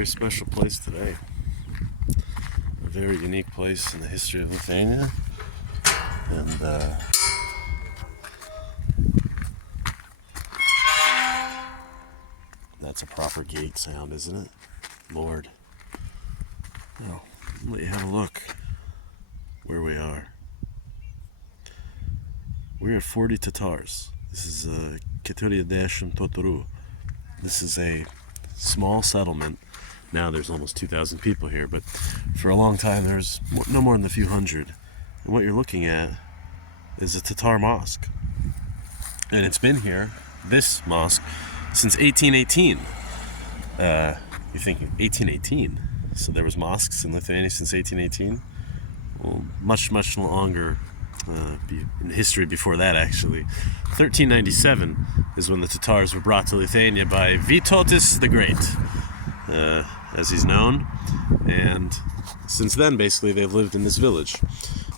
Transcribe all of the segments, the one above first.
very special place today. A very unique place in the history of Lithuania. And that's a proper gate sound, isn't it? Lord. Well, I'll let you have a look where we are. We're at 40 Tatars. This is Keturiasdešimt Totorių. This is a small settlement. Now there's almost 2,000 people here, but for a long time there's no more than a few hundred. And what you're looking at is a Tatar mosque. And it's been here, this mosque, since 1818. You're thinking, 1818? So there was mosques in Lithuania since 1818? Well, much, much longer in history before that, actually. 1397 is when the Tatars were brought to Lithuania by Vytautas the Great, as he's known. And since then, basically, they've lived in this village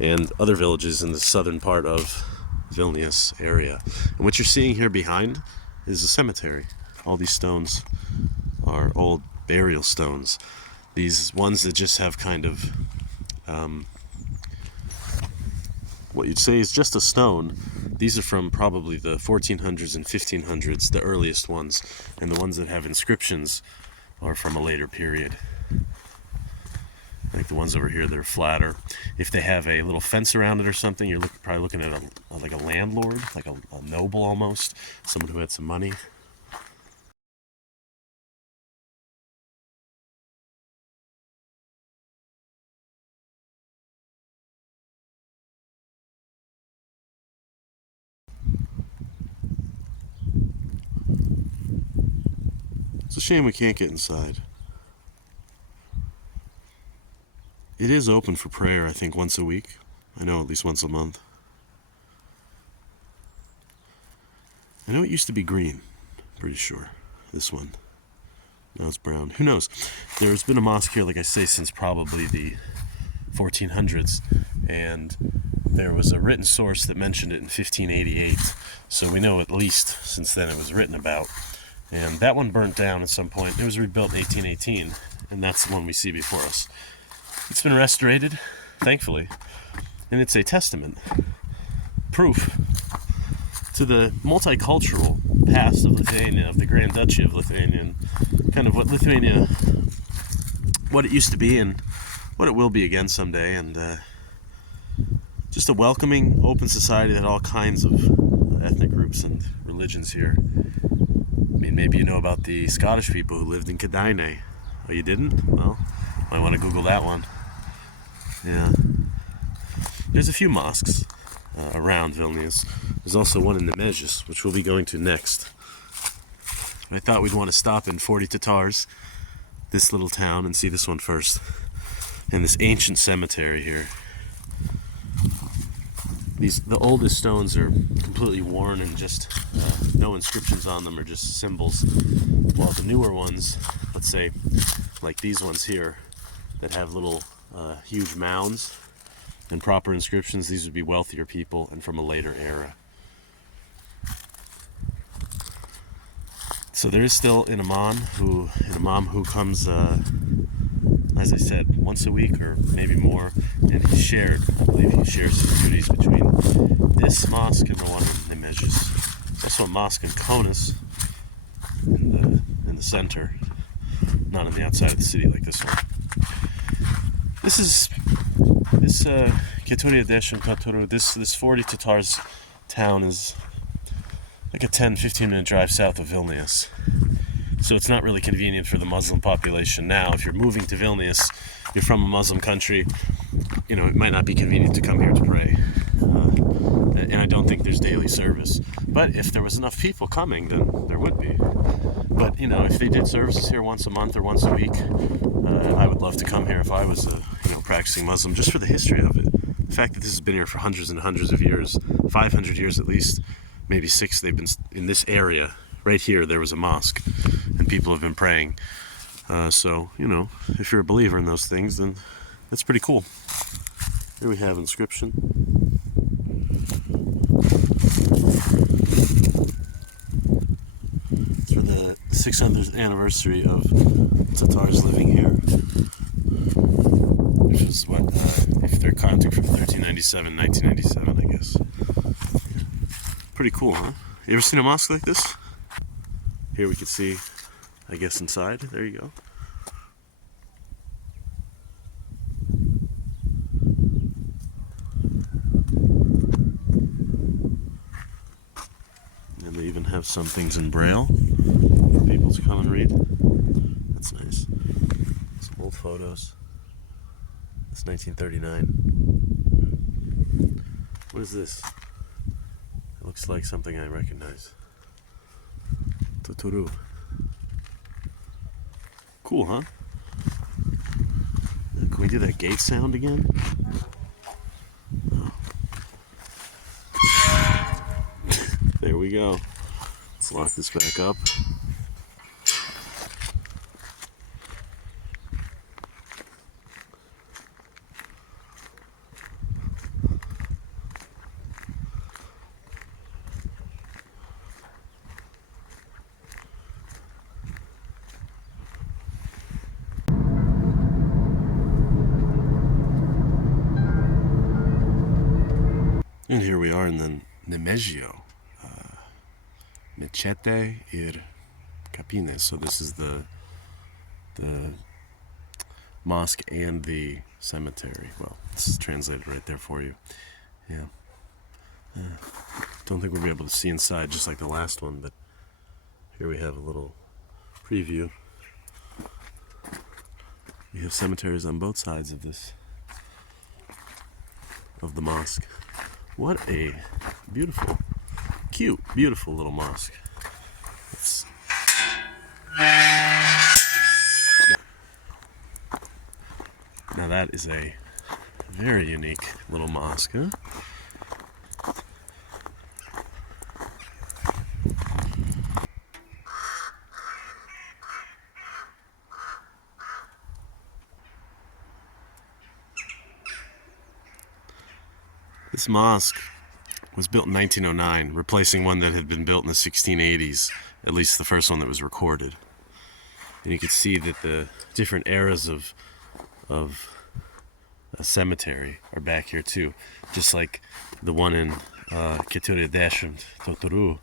and other villages in the southern part of Vilnius area. And what you're seeing here behind is a cemetery. All these stones are old burial stones. These ones that just have kind of what you'd say is just a stone. These are from probably the 1400s and 1500s, the earliest ones, and the ones that have inscriptions are from a later period. Like the ones over here that are flatter. If they have a little fence around it or something, you're probably looking at like a landlord, like a noble almost, someone who had some money. It's a shame we can't get inside. It is open for prayer, I think, once a week. I know at least once a month. I know it used to be green, pretty sure. This one. Now it's brown. Who knows? There's been a mosque here, like I say, since probably the 1400s. And there was a written source that mentioned it in 1588. So we know at least since then it was written about. And that one burnt down at some point. It was rebuilt in 1818, and that's the one we see before us. It's been restorated, thankfully, and it's a testament, proof to the multicultural past of Lithuania, of the Grand Duchy of Lithuania, and kind of what Lithuania, what it used to be and what it will be again someday, and just a welcoming, open society that had all kinds of ethnic groups and religions here. I mean, maybe you know about the Scottish people who lived in Keturiasdešimt. Oh, you didn't? Well, might want to Google that one. Yeah. There's a few mosques around Vilnius. There's also one in Nemėžis, which we'll be going to next. I thought we'd want to stop in 40 Tatars, this little town, and see this one first. And this ancient cemetery here. The oldest stones are completely worn and just no inscriptions on them, or just symbols. While the newer ones, let's say, like these ones here, that have little huge mounds and proper inscriptions, these would be wealthier people and from a later era. So there is still an imam who comes, as I said, once a week or maybe more, and I believe he shares his duties between this mosque and the one in Nemėžis. There's also a mosque in Kaunas in the center, not on the outside of the city like this one. This Keturiasdešimt Totorių, this 40 Tatars town is like a 10-15 minute drive south of Vilnius. So it's not really convenient for the Muslim population now. If you're moving to Vilnius, you're from a Muslim country, it might not be convenient to come here to pray. And I don't think there's daily service. But if there was enough people coming, then there would be. But, if they did services here once a month or once a week, I would love to come here if I was a practicing Muslim, just for the history of it. The fact that this has been here for hundreds and hundreds of years, 500 years at least, maybe 6, they've been in this area. Right here, there was a mosque, and people have been praying. So, if you're a believer in those things, then that's pretty cool. Here we have inscription. It's for the 600th anniversary of Tatars living here, which is what, if they're counting from 1397, 1997, I guess. Pretty cool, huh? You ever seen a mosque like this? Here we can see, I guess, inside. There you go. And they even have some things in Braille for people to come and read. That's nice. Some old photos. It's 1939. What is this? It looks like something I recognize. Totorių. Cool, huh? Can we do that gate sound again? Oh. There we go. Let's lock this back up. And here we are in the Nemėžio, Mečetė ir Kapinės. So this is the mosque and the cemetery. Well, this is translated right there for you. Yeah. Don't think we'll be able to see inside just like the last one, but here we have a little preview. We have cemeteries on both sides of this, of the mosque. What a beautiful, cute, beautiful little mosque. Now that is a very unique little mosque, huh? This mosque was built in 1909, replacing one that had been built in the 1680s, at least the first one that was recorded. And you can see that the different eras of a cemetery are back here too, just like the one in Keturiasdešimt Totorių.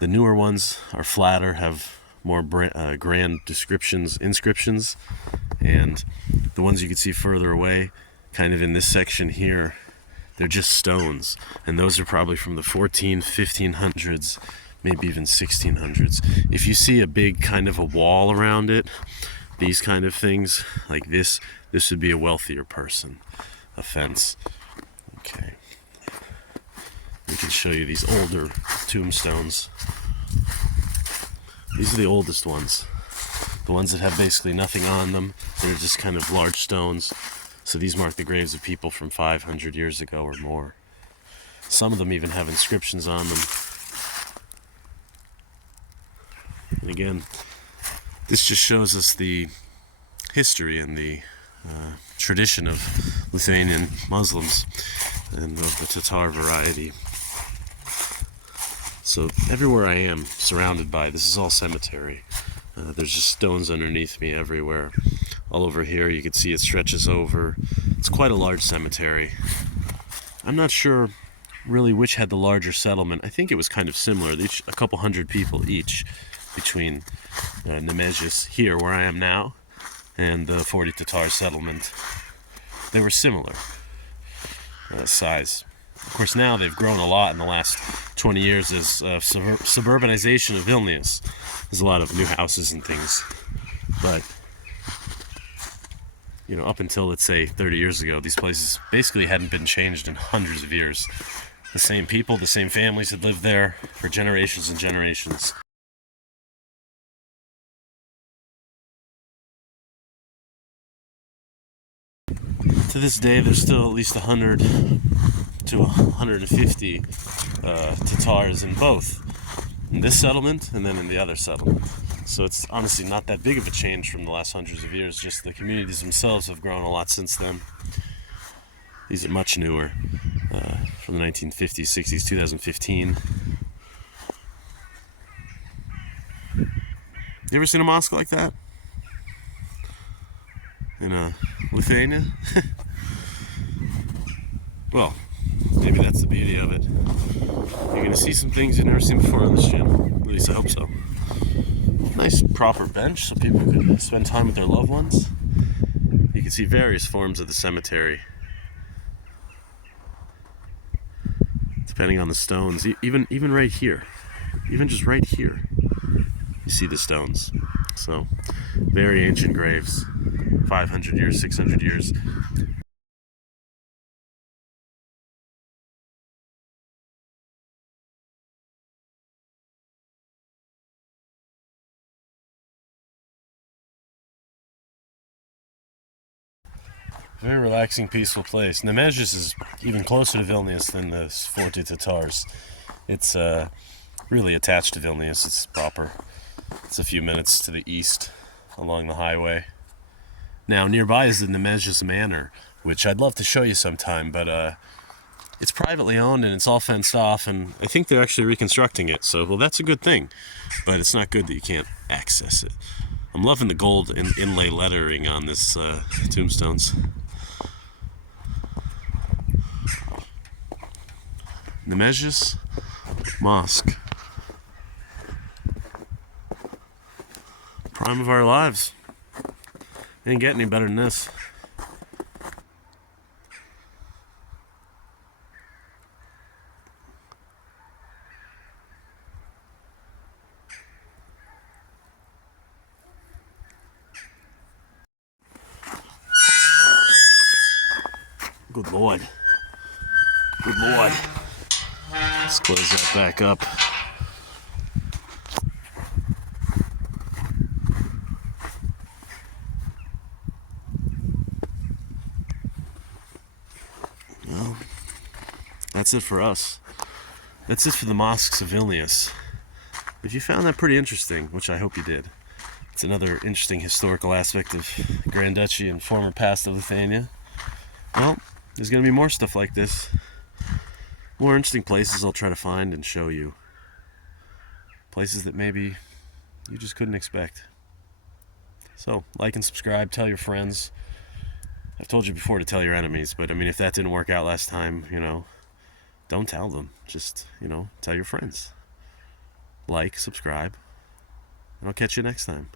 The newer ones are flatter, have more grand inscriptions, and the ones you can see further away, kind of in this section here, they're just stones, and those are probably from the 1500s, maybe even 1600s. If you see a big kind of a wall around it, these kind of things like this would be a wealthier person. A fence. Okay. We can show you these older tombstones. These are the oldest ones. The ones that have basically nothing on them. They're just kind of large stones. So these mark the graves of people from 500 years ago or more. Some of them even have inscriptions on them. And again, this just shows us the history and the tradition of Lithuanian Muslims and of the Tatar variety. So everywhere I am, surrounded by, this is all cemetery. There's just stones underneath me everywhere. All over here, you can see it stretches over. It's quite a large cemetery. I'm not sure really which had the larger settlement. I think it was kind of similar. Each, a couple hundred people each between Nemėžis, here where I am now, and the 40 Tatar settlement. They were similar size. Of course, now they've grown a lot in the last 20 years as suburbanization of Vilnius. There's a lot of new houses and things, but you know, up until, let's say, 30 years ago, these places basically hadn't been changed in hundreds of years. The same people, the same families had lived there for generations and generations. To this day, there's still at least 100 to 150 Tatars in both, in this settlement and then in the other settlement. So it's honestly not that big of a change from the last hundreds of years, just the communities themselves have grown a lot since then. These are much newer, from the 1950s, 60s, 2015. You ever seen a mosque like that? In Lithuania? Well, maybe that's the beauty of it. You're going to see some things you've never seen before on this channel. At least I hope so. Nice proper bench so people could spend time with their loved ones. You can see various forms of the cemetery, depending on the stones. Even right here, even just right here, you see the stones. So, very ancient graves, 500 years, 600 years. Very relaxing, peaceful place. Nemėžis is even closer to Vilnius than the 40 Tatars. It's really attached to Vilnius. It's proper. It's a few minutes to the east along the highway. Now, nearby is the Nemėžis Manor, which I'd love to show you sometime, but it's privately owned and it's all fenced off, and I think they're actually reconstructing it. So, well, that's a good thing, but it's not good that you can't access it. I'm loving the gold inlay lettering on this tombstones. Nemėžis Mosque. Prime of our lives. Ain't get any better than this. Good Lord. Good Lord. Let's close that back up. Well, that's it for us. That's it for the mosques of Vilnius. If you found that pretty interesting, which I hope you did, it's another interesting historical aspect of Grand Duchy and former past of Lithuania. Well, there's going to be more stuff like this. More interesting places I'll try to find and show you. Places that maybe you just couldn't expect. So, like and subscribe, tell your friends. I've told you before to tell your enemies, but I mean, if that didn't work out last time, don't tell them. Just, tell your friends. Like, subscribe, and I'll catch you next time.